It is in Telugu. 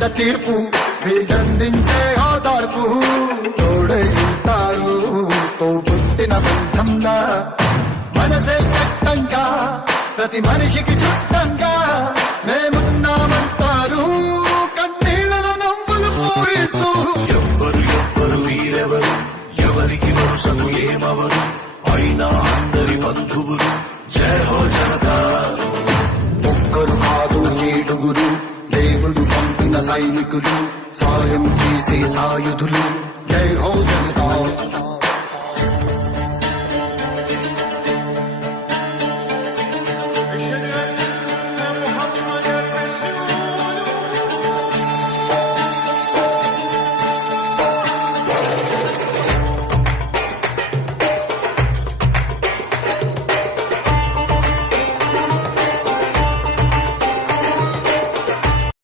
మీద తీర్పు వీళ్ళందించే ఆధార్పు తోడై ఉంటారు తో పుట్టిన బంధంగా మనసే చట్టంగా ప్రతి మనిషికి చుట్టంగా మేమున్నామంటారు కన్నీళ్ళలో నవ్వులు పూరిస్తూ ఎవ్వరు వీరెవరు ఎవరికి వరుసలు ఏమవరు అయినా అందరి బంధువులు జయ హో జనతా. ఒక్కరు కాదు ఏడుగురు దేవుడు పంపిన సైనికులు సాయం చేసే సాయుధులు జై హో జనతా.